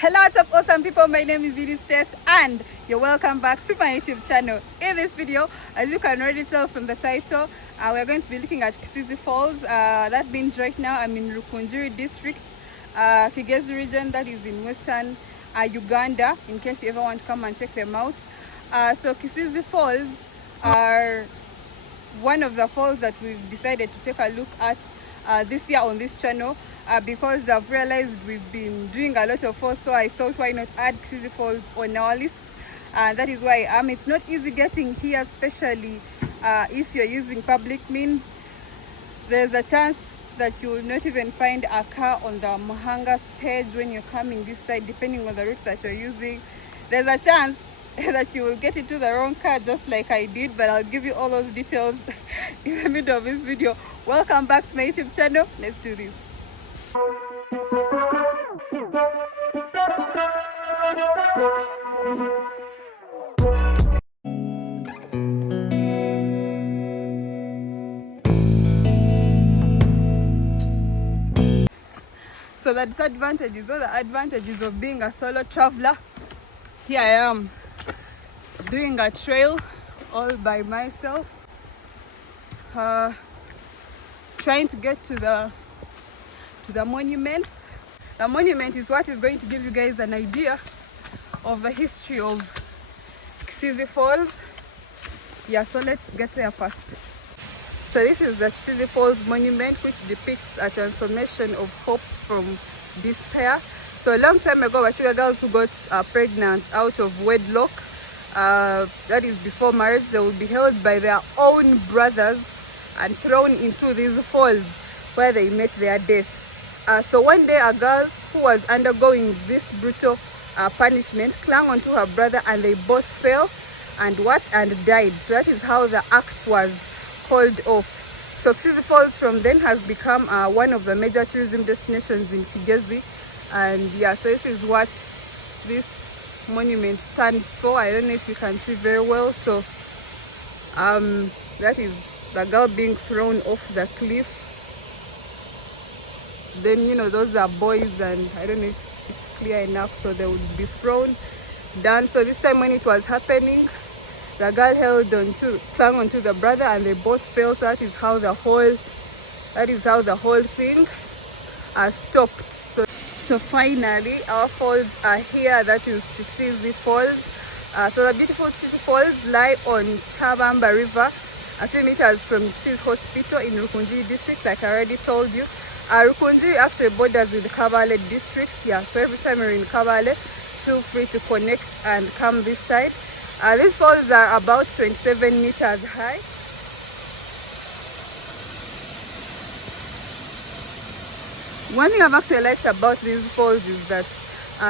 Hello, what's up awesome people, my name is Eunice Tess and you're welcome back to my YouTube channel. In this video, as you can already tell from the title, we're going to be looking at Kisiizi Falls. That means right now I'm in Rukungiri district, Kisiizi region, that is in western Uganda, in case you ever want to come and check them out. So Kisiizi Falls are one of the falls that we've decided to take a look at this year on this channel. Because I've realized we've been doing a lot of falls, so I thought why not add Kisiizi Falls on our list. That is why I am. It's not easy getting here, especially if you're using public means. There's a chance that you will not even find a car on the Muhanga stage when you're coming this side, depending on the route that you're using. There's a chance that you will get into the wrong car, just like I did, but I'll give you all those details in the middle of this video. Welcome back to my YouTube channel. Let's do this. So the disadvantages or the advantages of being a solo traveler. Here I am doing a trail all by myself, trying to get to the monument. The monument is what is going to give you guys an idea of the history of Kisiizi Falls. Yeah, so let's get there first. So this is the Kisiizi Falls monument, which depicts a transformation of hope from despair. So a long time ago, Wachiga girls who got pregnant out of wedlock, that is before marriage, they would be held by their own brothers and thrown into these falls where they met their death. So one day a girl who was undergoing this brutal punishment clung onto her brother, and they both fell and died. So that is how the act was called off. So Kisiizi Falls from then has become one of the major tourism destinations in Kisiizi. And yeah, so this is what this monument stands for. I don't know if you can see very well. So that is the girl being thrown off the cliff. Then, you know, those are boys, and I don't know if it's clear enough, so they would be thrown down. So this time when it was happening, the girl clung onto the brother, and they both fell. So that is how the whole thing stopped. So finally our falls are here. That is Kisiizi Falls. So the beautiful Kisiizi Falls lie on Chabamba River, a few meters from Kisiizi Hospital in Rukungiri district, like I already told you. Rukungiri actually borders with Kabale district. Yeah, so every time you're in Kabale, feel free to connect and come this side. These falls are about 27 meters high. One thing I've actually liked about these falls is that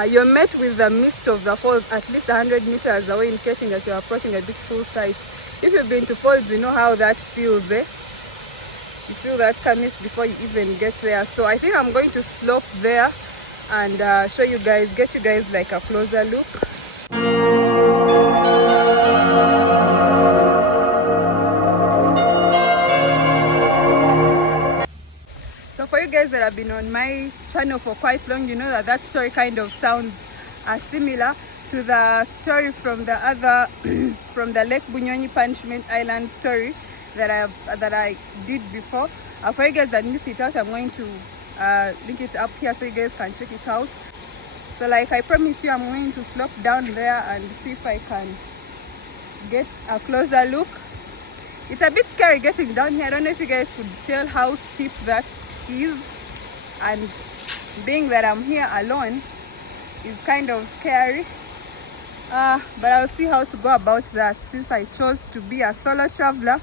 you're met with the mist of the falls at least 100 meters away, indicating that you're approaching a beautiful sight. If you've been to falls, you know how that feels, eh? You feel that mist before you even get there. So I think I'm going to slope there and show you guys, get you guys like a closer look. So for you guys that have been on my channel for quite long, you know that story kind of sounds similar to the story from the other from the Lake Bunyonyi Punishment Island story that I did before. For you guys that missed it out, I'm going to link it up here so you guys can check it out. So like I promised you, I'm going to slope down there and see if I can get a closer look. It's a bit scary getting down here. I don't know if you guys could tell how steep that is, and being that I'm here alone is kind of scary. But I'll see how to go about that. Since I chose to be a solo traveler,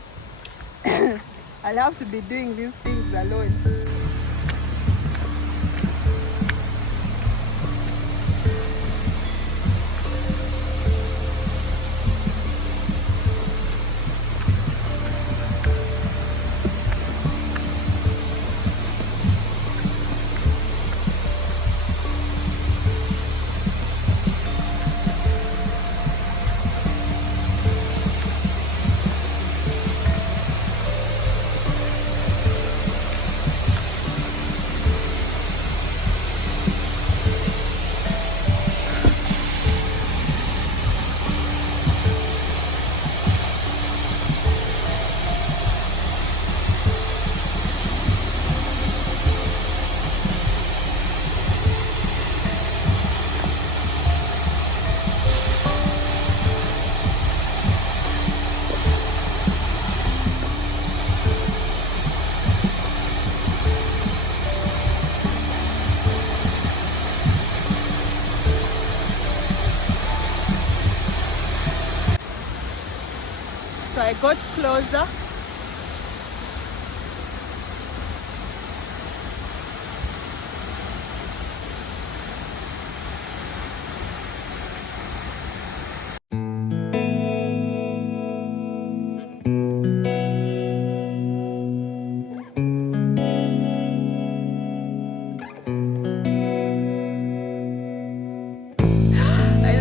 I'll have to be doing these things alone. I got closer.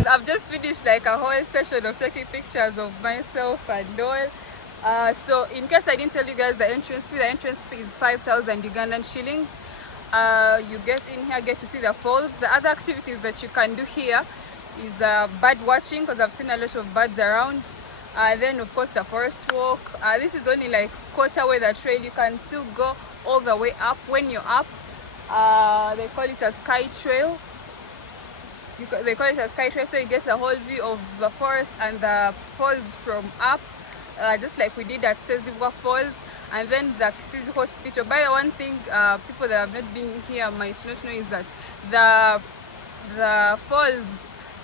I've just finished like a whole session of taking pictures of myself and all. So in case I didn't tell you guys, the entrance fee is 5,000 Ugandan shillings. You get in here, get to see the falls. The other activities that you can do here is bird watching, because I've seen a lot of birds around. Then of course the forest walk. This is only like quarter way the trail. You can still go all the way up. When you're up, they call it a sky trail. They call it a sky trail, so you get the whole view of the forest and the falls from up, just like we did at Kisiizi Falls. And then the Kisiizi Hospital. By the one thing, people that have not been here might not know is that the falls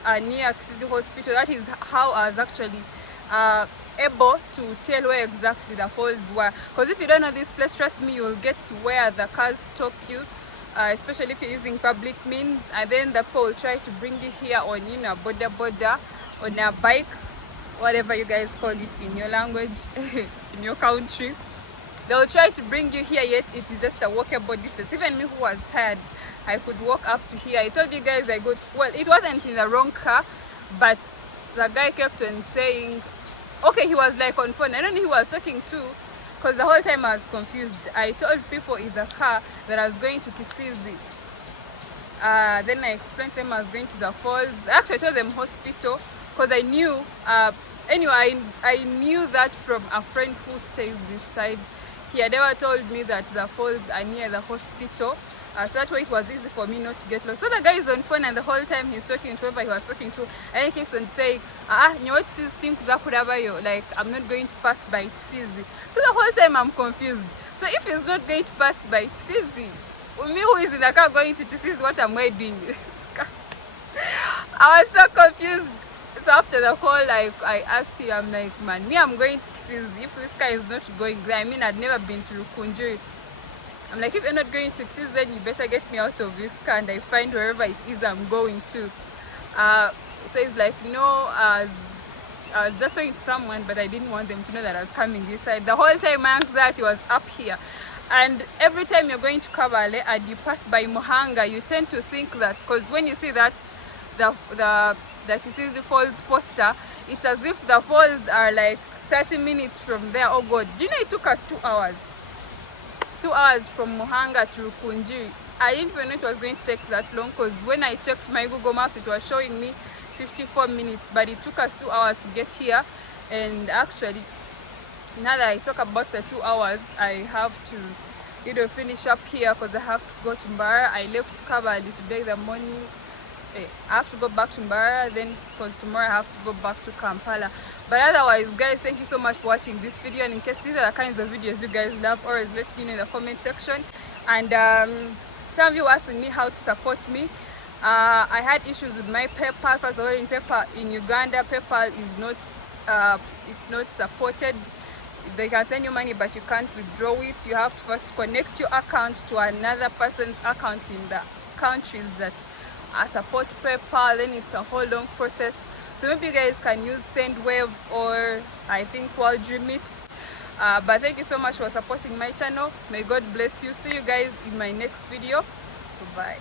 are near Kisiizi Hospital. That is how I was actually able to tell where exactly the falls were. Because if you don't know this place, trust me, you'll get to where the cars stop you. Especially if you're using public means, and then the people will try to bring you here on, you know, boda on a bike, whatever you guys call it in your language, in your country. They'll try to bring you here, yet it is just a walkable distance. Even me, who was tired, I could walk up to here. I told you guys I got, well, it wasn't in the wrong car, but the guy kept on saying, okay, he was like on phone. I don't know who he was talking to, because the whole time I was confused. I told people in the car that I was going to Kisiizi. Then I explained to them I was going to the falls. Actually, I told them hospital, because I knew, anyway, I knew that from a friend who stays this side. He had ever told me that the falls are near the hospital. So that way it was easy for me not to get lost. So the guy is on phone, and the whole time he's talking to whoever he was talking to, and he keeps on saying, like, I'm not going to pass by Kisiizi. So the whole time I'm confused. So if he's not going to pass by Kisiizi, me who is in the car going to Kisiizi, what am I doing? I was so confused. So after the call, I asked him, I'm like, man, me, I'm going to Kisiizi. If this guy is not going there, I mean, I'd never been to Rukungiri. I'm like, if you're not going to Kisiizi, then you better get me out of this car and I find wherever it is I'm going to. So he's like, no, I was just talking to someone, but I didn't want them to know that I was coming this side. The whole time my anxiety was up here. And every time you're going to Kabale and you pass by Muhanga, you tend to think that, because when you see that the Kisiizi Falls poster, it's as if the falls are like 30 minutes from there. Oh God, do you know it took us 2 hours? 2 hours from Muhanga to Rukungiri. I didn't even know it was going to take that long, because when I checked my Google Maps, it was showing me 54 minutes, but it took us 2 hours to get here. And actually, now that I talk about the 2 hours, I have to, you know, finish up here, because I have to go to Mbara. I left Kabale today in the morning. I have to go back to Mbara, then because tomorrow I have to go back to Kampala. But otherwise, guys, thank you so much for watching this video. And in case these are the kinds of videos you guys love, always let me know in the comment section. And some of you asking me how to support me. I had issues with my PayPal. First of all, in Uganda, PayPal is not it's not supported. They can send you money, but you can't withdraw it. You have to first connect your account to another person's account in the countries that support PayPal. Then it's a whole long process. So maybe you guys can use SendWave, or I think World Remit. But thank you so much for supporting my channel. May God bless you. See you guys in my next video. Goodbye.